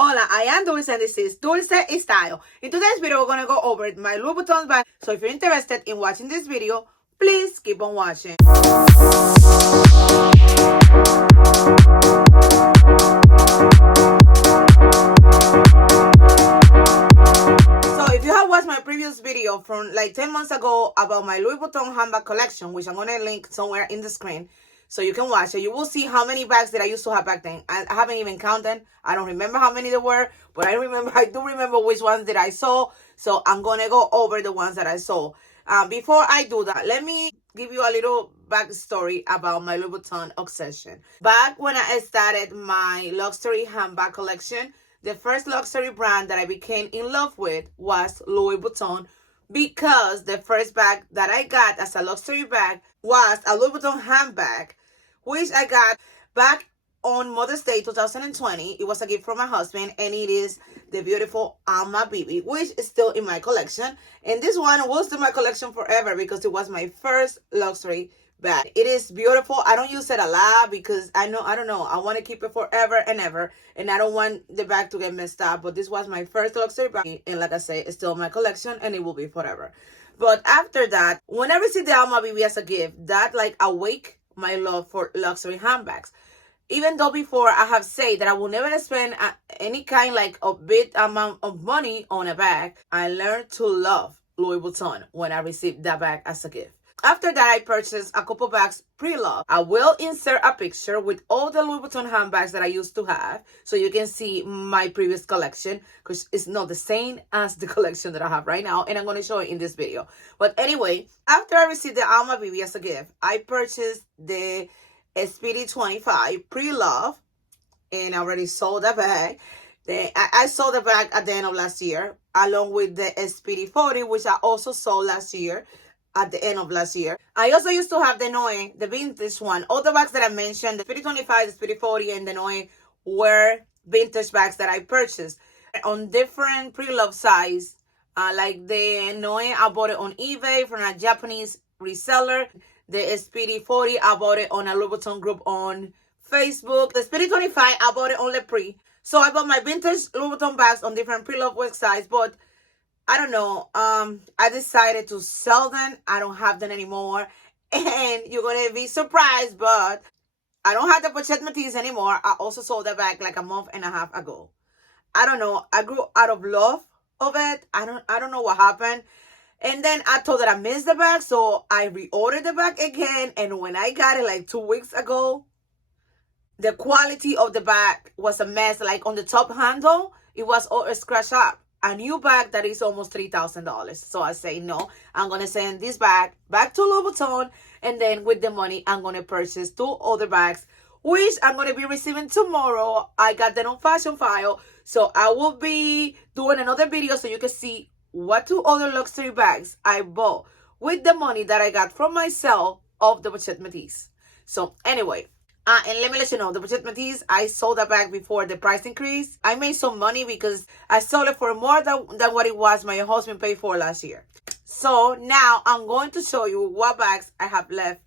Hola, I am Dulce and this is Dulce Style. In today's video, we're going to go over my Louis Vuitton bag. So if you're interested in watching this video, please keep on watching. So if you have watched my previous video from like 10 months ago about my Louis Vuitton handbag collection, which I'm going to link somewhere in the screen, so you can watch it. You will see how many bags that I used to have back then. I haven't even counted. I don't remember how many there were, but I do remember which ones that I saw. So I'm going to go over the ones that I saw. Before I do that, let me give you a little backstory about my Louis Vuitton obsession. Back when I started my luxury handbag collection, the first luxury brand that I became in love with was Louis Vuitton, because the first bag that I got as a luxury bag was a Louis Vuitton handbag, which I got back on Mother's Day 2020. It was a gift from my husband, and it is the beautiful Alma BB, which is still in my collection. And this one will stay in my collection forever because it was my first luxury bag. It is beautiful. I don't use it a lot because I don't know, I want to keep it forever and ever, and I don't want the bag to get messed up. But this was my first luxury bag, and like I say, it's still in my collection and it will be forever. But after that, when I received the Alma BB as a gift, that like awake my love for luxury handbags. Even though before I have said that I will never spend any kind like a big amount of money on a bag, I learned to love Louis Vuitton when I received that bag as a gift. After that, I purchased a couple bags pre-loved. I will insert a picture with all the Louis Vuitton handbags that I used to have, so you can see my previous collection, because it's not the same as the collection that I have right now, and I'm going to show it in this video. But anyway, after I received the Alma BB as a gift, I purchased the Speedy 25 pre-loved, and I already sold the bag. I sold the bag at the end of last year, along with the Speedy 40, which I also sold last year. At the end of last year, I also used to have the Noe, the vintage one. All the bags that I mentioned, the Speedy 25, the Speedy 40, and the Noe, were vintage bags that I purchased on different pre-loved size. Like the Noe, I bought it on eBay from a Japanese reseller. The Speedy 40, I bought it on a Louis Vuitton group on Facebook. The Speedy 25, I bought it on Lepre. So I bought my vintage Louis Vuitton bags on different pre-loved websites, but I don't know, I decided to sell them. I don't have them anymore. And you're going to be surprised, but I don't have the Pochette Matisse anymore. I also sold that bag like a month and a half ago. I don't know. I grew out of love of it. I don't know what happened. And then I thought that I missed the bag, so I reordered the bag again. And when I got it like 2 weeks ago, the quality of the bag was a mess. Like on the top handle, it was all scratched up. A new bag that is almost $3,000. So I say, no, I'm going to send this bag back to Louis Vuitton. And then with the money, I'm going to purchase 2 other bags, which I'm going to be receiving tomorrow. I got them on Fashion File. So I will be doing another video so you can see what 2 other luxury bags I bought with the money that I got from my sale of the Pochette Matisse. So anyway. And let me let you know, the Pochette Matisse, I sold that bag before the price increase. I made some money because I sold it for more than what it was my husband paid for last year. So now I'm going to show you what bags I have left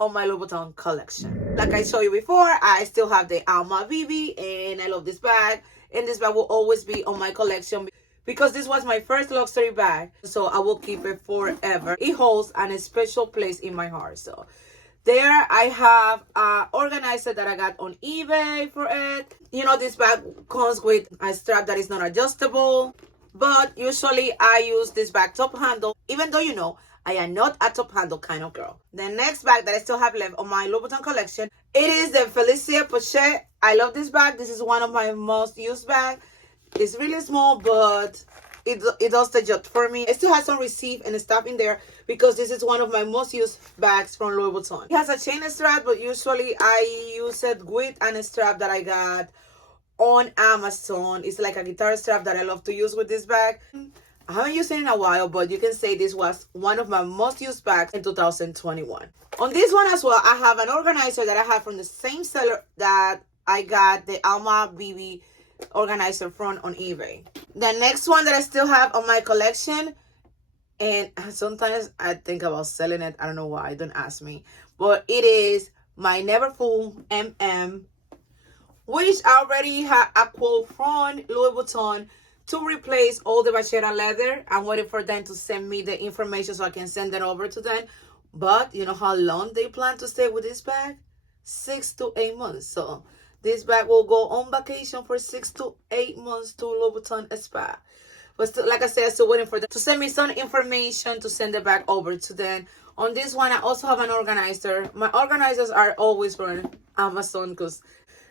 on my Louis Vuitton collection. Like I showed you before, I still have the Alma BB, and I love this bag. And this bag will always be on my collection because this was my first luxury bag. So I will keep it forever. It holds a special place in my heart. So there I have an organizer that I got on eBay for it. You know, this bag comes with a strap that is not adjustable, but usually I use this bag top handle, even though, you know, I am not a top handle kind of girl. The next bag that I still have left on my Louis Vuitton collection, it is the Felicia Pochette. I love this bag. This is one of my most used bags. It's really small, but it does the job for me. It still has some receipt and stuff in there because this is one of my most used bags from Louis Vuitton. It has a chain strap, but usually I use it with a strap that I got on Amazon. It's like a guitar strap that I love to use with this bag. I haven't used it in a while, but you can say this was one of my most used bags in 2021. On this one as well, I have an organizer that I have from the same seller that I got the Alma BB organizer from on eBay. The next one that I still have on my collection, and sometimes I think about selling it, I don't know why, don't ask me, but it is my Never Full MM which I already had a quote from Louis Vuitton to replace all the Bachera leather. I'm waiting for them to send me the information so I can send it over to them. But you know how long they plan to stay with this bag? 6 to 8 months. So this bag will go on vacation for 6 to 8 months to Louis Vuitton spa. But still, like I said, I'm still waiting for them to send me some information to send it back over to them. On this one, I also have an organizer. My organizers are always from Amazon because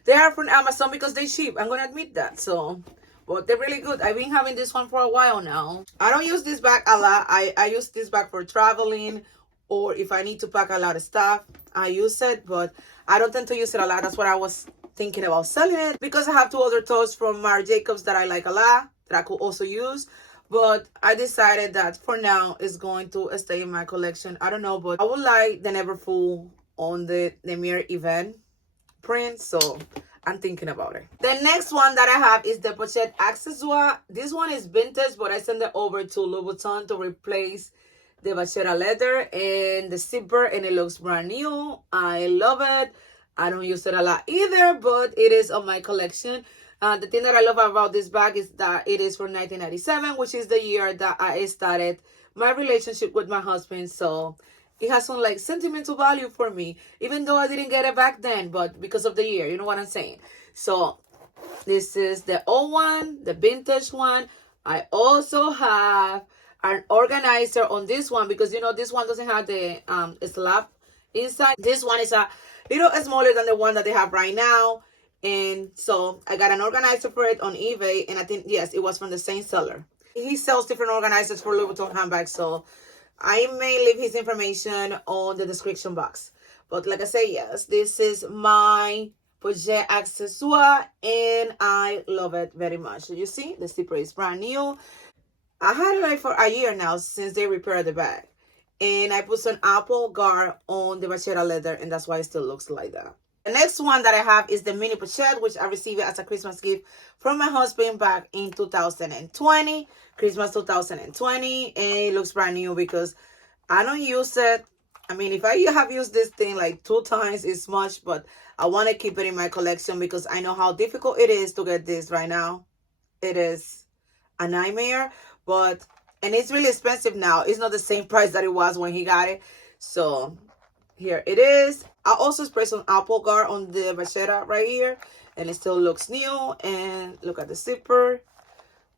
they are from Amazon because they cheap. I'm gonna admit that. So, but they're really good. I've been having this one for a while now. I don't use this bag a lot. I use this bag for traveling, or if I need to pack a lot of stuff, I use it. But I don't tend to use it a lot. That's what I was thinking about selling it because I have two other totes from Marc Jacobs that I like a lot that I could also use. But I decided that for now it's going to stay in my collection. I don't know, but I would like the Neverfull on the Mirror event print, so I'm thinking about it. The next one that I have is the Pochette Accessoire. This one is vintage, but I sent it over to Louis Vuitton to replace the Bachera leather and the zipper, and it looks brand new. I love it. I don't use it a lot either, but it is on my collection. The thing that I love about this bag is that it is from 1997, which is the year that I started my relationship with my husband. So it has some like sentimental value for me, even though I didn't get it back then, but because of the year, you know what I'm saying? So this is the old one, the vintage one. I also have an organizer on this one because you know this one doesn't have the slab inside. This one is a little smaller than the one that they have right now. And so I got an organizer for it on eBay, and I think, yes, it was from the same seller. He sells different organizers for Louis Vuitton handbags, so I may leave his information on the description box. But like I say, yes, this is my Pochette Accessoire, and I love it very much. So you see, the zipper is brand new. I had it like for a year now since they repaired the bag. And I put some apple guard on the Bachera leather, and that's why it still looks like that. The next one that I have is the mini pochette, which I received as a Christmas gift from my husband back in 2020, Christmas 2020, and it looks brand new because I don't use it. I mean, if I have used this thing like 2 times, it's much, but I want to keep it in my collection because I know how difficult it is to get this right now. It is a nightmare, and it's really expensive now. It's not the same price that it was when he got it. So here it is. I also sprayed some apple guard on the Bachera right here, and it still looks new. And look at the zipper.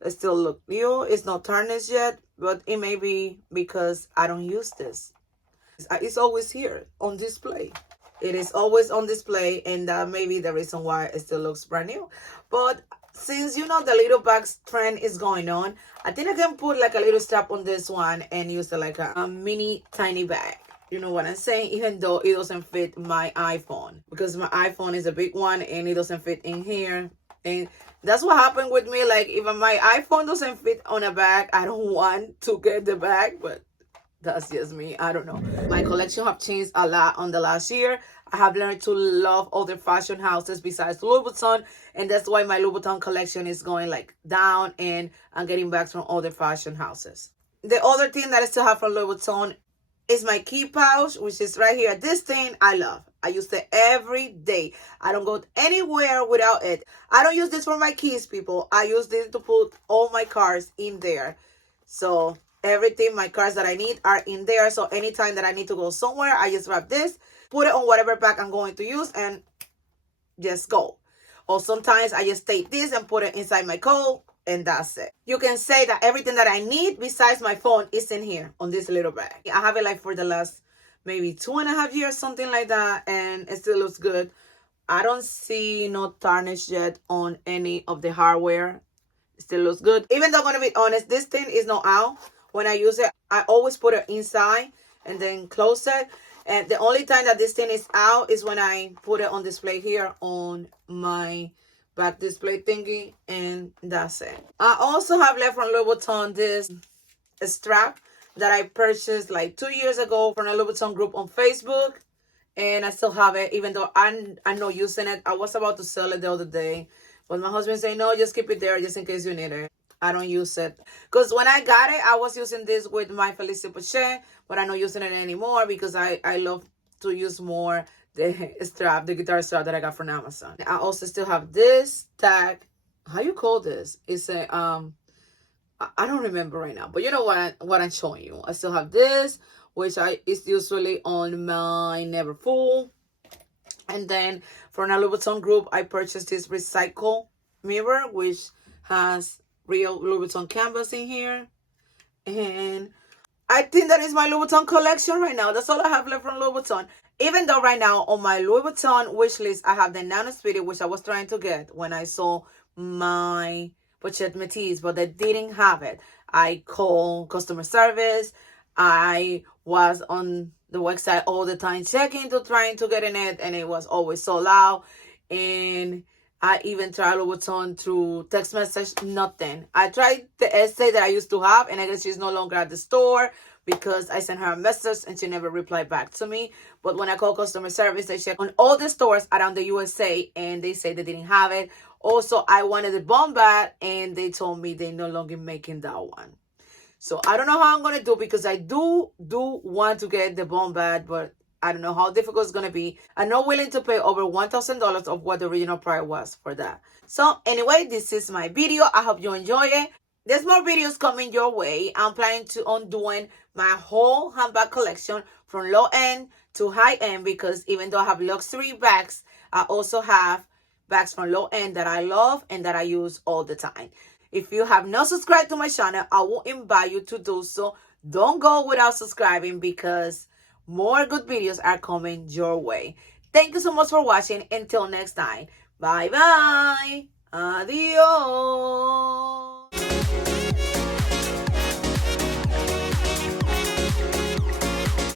It still looks new. It's not tarnished yet, but it may be because I don't use this. It's always here on display. It is always on display, and that may be the reason why it still looks brand new. But since you know the little bags trend is going on, I think I can put like a little strap on this one and use it like a mini tiny bag. You know what I'm saying? Even though it doesn't fit my iPhone, because my iPhone is a big one and it doesn't fit in here. And that's what happened with me. Like, if my iPhone doesn't fit on a bag, I don't want to get the bag, but that's just me. I don't know. My collection have changed a lot on the last year. I have learned to love other fashion houses besides Louis Vuitton, and that's why my Louis Vuitton collection is going like down, and I'm getting back from other fashion houses. The other thing that I still have from Louis Vuitton is my key pouch, which is right here. This thing I love. I use it every day. I don't go anywhere without it. I don't use this for my keys, people. I use this to put all my cards in there. So everything, my cards that I need are in there. So anytime that I need to go somewhere, I just grab this, put it on whatever bag I'm going to use, and just go. Or sometimes I just take this and put it inside my coat, and that's it. You can say that everything that I need besides my phone is in here on this little bag. I have it like for the last maybe 2.5 years, something like that, and it still looks good. I don't see no tarnish yet on any of the hardware. It still looks good. Even though I'm gonna be honest, this thing is not out. When I use it, I always put it inside and then close it. And the only time that this thing is out is when I put it on display here on my back display thingy, and that's it. I also have left from Louis Vuitton this strap that I purchased like 2 years ago from a Louis Vuitton group on Facebook, and I still have it, even though I'm not using it. I was about to sell it the other day, but my husband said, no, just keep it there just in case you need it. I don't use it because when I got it, I was using this with my Felicia Pochette, but I'm not using it anymore because I love to use more the strap, the guitar strap that I got from Amazon. I also still have this tag. How you call this? It's a I don't remember right now, but you know what I'm showing you. I still have this, which is usually on my Never Full. And then from a Louis Vuitton group, I purchased this recycle mirror, which has real Louis Vuitton canvas in here. And I think that is my Louis Vuitton collection right now. That's all I have left from Louis Vuitton. Even though right now on my Louis Vuitton wish list, I have the Nano Speedy, which I was trying to get when I saw my Pochette Métis, but they didn't have it. I called customer service. I was on the website all the time checking to trying to get in it, and it was always sold out. And I even tried Louis Vuitton through text message, nothing. I tried the essay that I used to have, and I guess she's no longer at the store because I sent her a message and she never replied back to me. But when I called customer service, they checked on all the stores around the USA and they say they didn't have it. Also, I wanted the Bombat and they told me they no longer making that one. So I don't know how I'm going to do because I do want to get the Bombat, but I don't know how difficult it's going to be. I'm not willing to pay over $1,000 of what the original price was for that. So anyway, this is my video. I hope you enjoy it. There's more videos coming your way. I'm planning on doing my whole handbag collection from low end to high end because even though I have luxury bags, I also have bags from low end that I love and that I use all the time. If you have not subscribed to my channel, I will invite you to do so. Don't go without subscribing because more good videos are coming your way. Thank you so much for watching. Until next time. Bye-bye. Adios.